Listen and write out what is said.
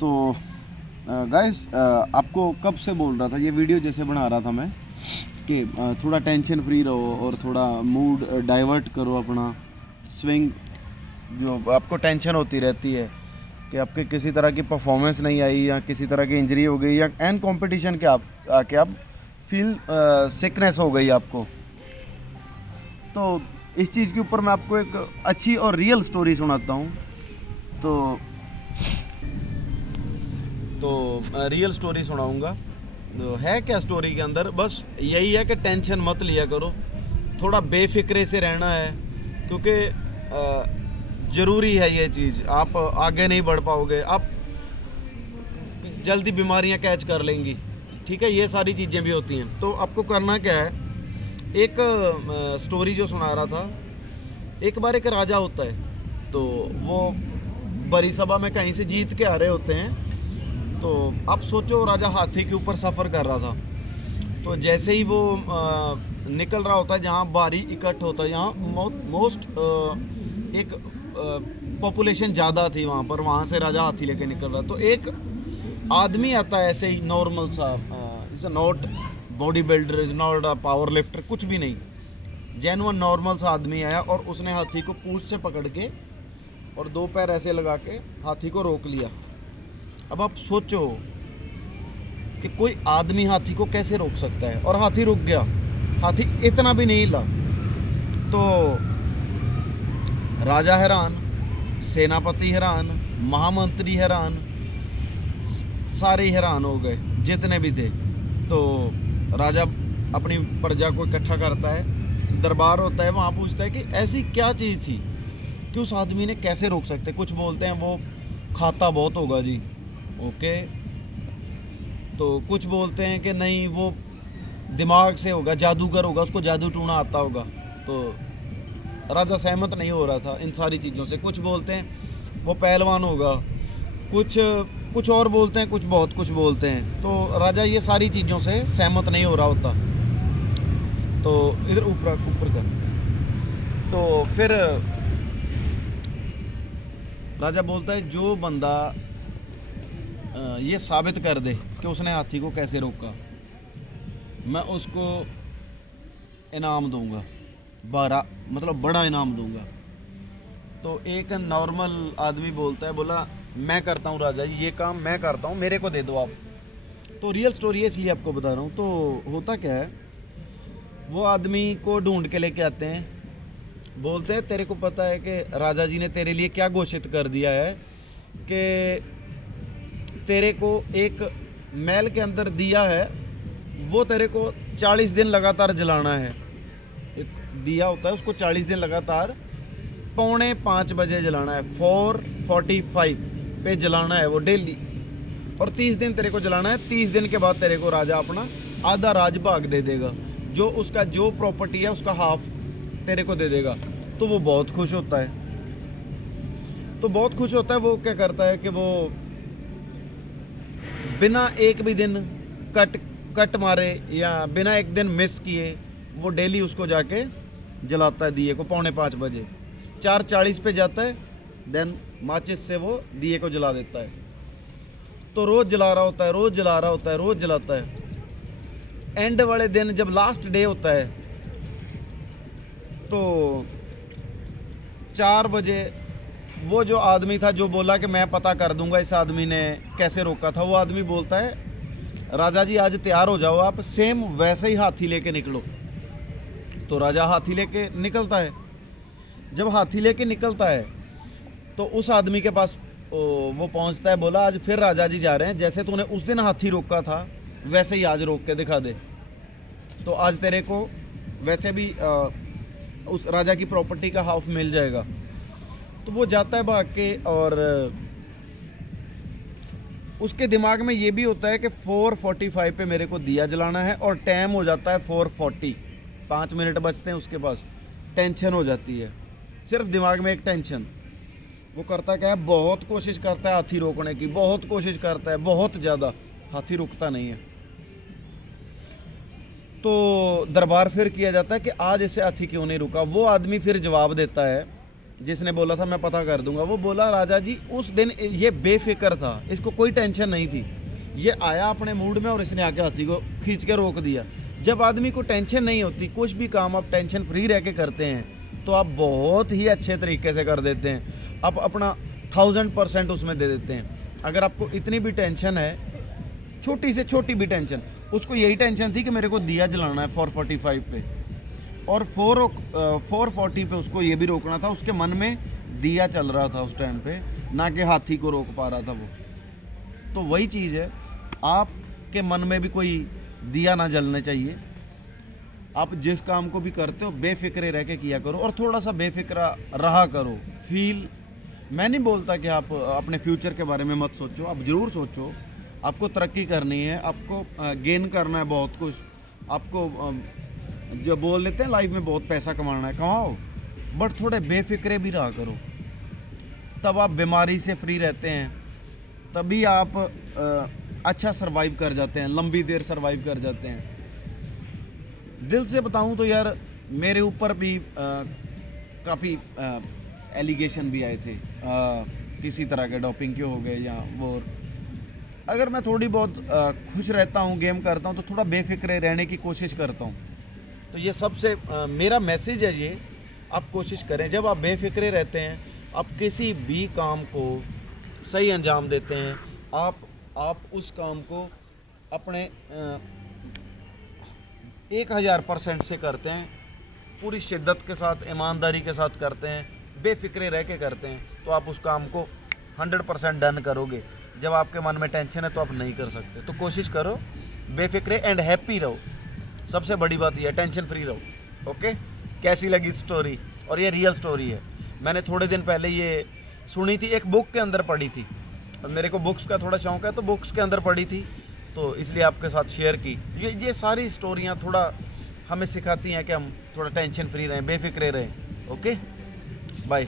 तो गाइस आपको कब से बोल रहा था, ये वीडियो जैसे बना रहा था मैं कि थोड़ा टेंशन फ्री रहो और थोड़ा मूड डाइवर्ट करो अपना। स्विंग जो आपको टेंशन होती रहती है कि आपके किसी तरह की परफॉर्मेंस नहीं आई या किसी तरह की इंजरी हो गई या एन कंपटीशन के आप आके आप फील सिकनेस हो गई आपको, तो इस चीज़ के ऊपर मैं आपको एक अच्छी और रियल स्टोरी सुनाता हूँ। तो रियल स्टोरी सुनाऊंगा। तो है क्या स्टोरी के अंदर, बस यही है कि टेंशन मत लिया करो, थोड़ा बेफिक्रे से रहना है, क्योंकि ज़रूरी है ये चीज़। आप आगे नहीं बढ़ पाओगे, आप जल्दी बीमारियां कैच कर लेंगी, ठीक है, ये सारी चीज़ें भी होती हैं। तो आपको करना क्या है, एक स्टोरी जो सुना रहा था, एक बार एक राजा होता है, तो वो बड़ी सभा में कहीं से जीत के आ रहे होते हैं। तो आप सोचो, राजा हाथी के ऊपर सफ़र कर रहा था। तो जैसे ही वो निकल रहा होता है, जहाँ भारी इकट्ठ होता है, यहाँ मोस्ट एक पॉपुलेशन ज़्यादा थी वहाँ पर, वहाँ से राजा हाथी लेके निकल रहा। तो एक आदमी आता है ऐसे ही नॉर्मल सा, is not body builder, is not a power lifter, कुछ भी नहीं, जेन्युइन नॉर्मल सा आदमी आया और उसने हाथी को पूंछ से पकड़ के और दो पैर ऐसे लगा के हाथी को रोक लिया। अब आप सोचो कि कोई आदमी हाथी को कैसे रोक सकता है, और हाथी रुक गया। हाथी इतना भी नहीं हिला। तो राजा हैरान, सेनापति हैरान, महामंत्री हैरान, सारे हैरान हो गए जितने भी थे। तो राजा अपनी प्रजा को इकट्ठा करता है, दरबार होता है, वहाँ पूछता है कि ऐसी क्या चीज़ थी कि उस आदमी ने कैसे रोक सकते। कुछ बोलते हैं वो खाता बहुत होगा जी, ओके, तो कुछ बोलते हैं कि नहीं वो दिमाग से होगा, जादूगर होगा, उसको जादू टूना आता होगा। तो राजा सहमत नहीं हो रहा था इन सारी चीज़ों से। कुछ बोलते हैं वो पहलवान होगा, कुछ और बोलते हैं, बहुत कुछ बोलते हैं। तो राजा ये सारी चीज़ों से सहमत नहीं हो रहा होता। तो इधर ऊपर कर, तो फिर राजा बोलता है जो बंदा ये साबित कर दे कि उसने हाथी को कैसे रोका, मैं उसको इनाम दूंगा, बड़ा इनाम दूंगा। तो एक नॉर्मल आदमी बोलता है, बोला मैं करता हूँ राजा जी, ये काम मैं करता हूँ, मेरे को दे दो आप। तो रियल स्टोरी है इसलिए आपको बता रहा हूँ। तो होता क्या है, वो आदमी को ढूंढ के लेके आते हैं, बोलते हैं तेरे को पता है कि राजा जी ने तेरे लिए क्या घोषित कर दिया है कि तेरे को एक महल के अंदर दिया है, वो तेरे को 40 दिन लगातार जलाना है। एक दिया होता है, उसको 40 दिन लगातार 4:45 बजे जलाना है, 4:45 पे जलाना है वो डेली, और 30 दिन तेरे को जलाना है। 30 दिन के बाद तेरे को राजा अपना आधा राज भाग दे देगा, जो उसका जो प्रॉपर्टी है उसका हाफ तेरे को दे देगा। तो वो बहुत खुश होता है। वो क्या करता है कि वो बिना एक भी दिन कट मारे या बिना एक दिन मिस किए वो डेली उसको जाके जलाता है दिए को 4:45 बजे। 4:40 पे जाता है, देन माचिस से वो दिए को जला देता है। तो रोज़ जला रहा होता है, रोज़ जलाता है। एंड वाले दिन जब लास्ट डे होता है, तो 4 बजे वो जो आदमी था जो बोला कि मैं पता कर दूंगा इस आदमी ने कैसे रोका था, वो आदमी बोलता है राजा जी आज तैयार हो जाओ, आप सेम वैसे ही हाथी लेके निकलो। तो राजा हाथी लेके निकलता है। जब हाथी लेके निकलता है तो उस आदमी के पास वो पहुंचता है, बोला आज फिर राजा जी जा रहे हैं, जैसे तूने उस दिन हाथी रोका था वैसे ही आज रोक के दिखा दे, तो आज तेरे को वैसे भी उस राजा की प्रॉपर्टी का हाफ मिल जाएगा। तो वो जाता है भाग के, और उसके दिमाग में ये भी होता है कि 4:45 पे मेरे को दिया जलाना है, और टाइम हो जाता है 4:40, 5 मिनट बचते हैं उसके पास। टेंशन हो जाती है, सिर्फ दिमाग में एक टेंशन। वो करता क्या है, बहुत कोशिश करता है हाथी रोकने की, बहुत कोशिश करता है, बहुत ज़्यादा, हाथी रुकता नहीं है। तो दरबार फिर किया जाता है कि आज इसे हाथी क्यों नहीं रुका। वो आदमी फिर जवाब देता है जिसने बोला था मैं पता कर दूंगा, वो बोला राजा जी उस दिन ये बेफिक्र था, इसको कोई टेंशन नहीं थी, ये आया अपने मूड में और इसने आके हाथी को खींच के रोक दिया। जब आदमी को टेंशन नहीं होती, कुछ भी काम आप टेंशन फ्री रह के करते हैं तो आप बहुत ही अच्छे तरीके से कर देते हैं, आप अपना 1000% उसमें दे देते हैं। अगर आपको इतनी भी टेंशन है, छोटी से छोटी भी टेंशन, उसको यही टेंशन थी कि मेरे को दिया जलाना है 445 पे, और 440 पे उसको ये भी रोकना था, उसके मन में दिया चल रहा था उस टाइम पे, ना कि हाथी को रोक पा रहा था वो। तो वही चीज़ है, आपके मन में भी कोई दिया ना जलने चाहिए। आप जिस काम को भी करते हो बेफिक्रे रह के किया करो, और थोड़ा सा बेफिक्रा रहा करो। फील, मैं नहीं बोलता कि आप अपने फ्यूचर के बारे में मत सोचो, आप ज़रूर सोचो। आपको तरक्की करनी है, आपको गेन करना है बहुत कुछ, आपको जो बोल लेते हैं लाइफ में बहुत पैसा कमाना है, कमाओ, बट थोड़े बेफिक्रे भी रहा करो। तब आप बीमारी से फ्री रहते हैं, तभी आप अच्छा सरवाइव कर जाते हैं, लंबी देर सरवाइव कर जाते हैं। दिल से बताऊं तो यार, मेरे ऊपर भी काफ़ी एलिगेशन भी आए थे, किसी तरह के डोपिंग के हो गए या वो। अगर मैं थोड़ी बहुत खुश रहता हूं, गेम करता हूं, तो थोड़ा बेफिक्रे रहने की कोशिश करता हूं। तो ये सबसे मेरा मैसेज है ये, आप कोशिश करें, जब आप बेफिक्रे रहते हैं, आप किसी भी काम को सही अंजाम देते हैं, आप उस काम को अपने 1000% से करते हैं, पूरी शिद्दत के साथ, ईमानदारी के साथ करते हैं, बेफिक्रे रह के करते हैं, तो आप उस काम को 100% डन करोगे। जब आपके मन में टेंशन है तो आप नहीं कर सकते। तो कोशिश करो बेफिक्रे एंड हैप्पी रहो, सबसे बड़ी बात यह है, टेंशन फ्री रहो। ओके, कैसी लगी स्टोरी? और ये रियल स्टोरी है, मैंने थोड़े दिन पहले ये सुनी थी, एक बुक के अंदर पढ़ी थी। मेरे को बुक्स का थोड़ा शौक है, तो बुक्स के अंदर पढ़ी थी, तो इसलिए आपके साथ शेयर की। ये सारी स्टोरियाँ थोड़ा हमें सिखाती हैं कि हम थोड़ा टेंशन फ्री रहें, बेफिक्रे रहें। Okay, bye.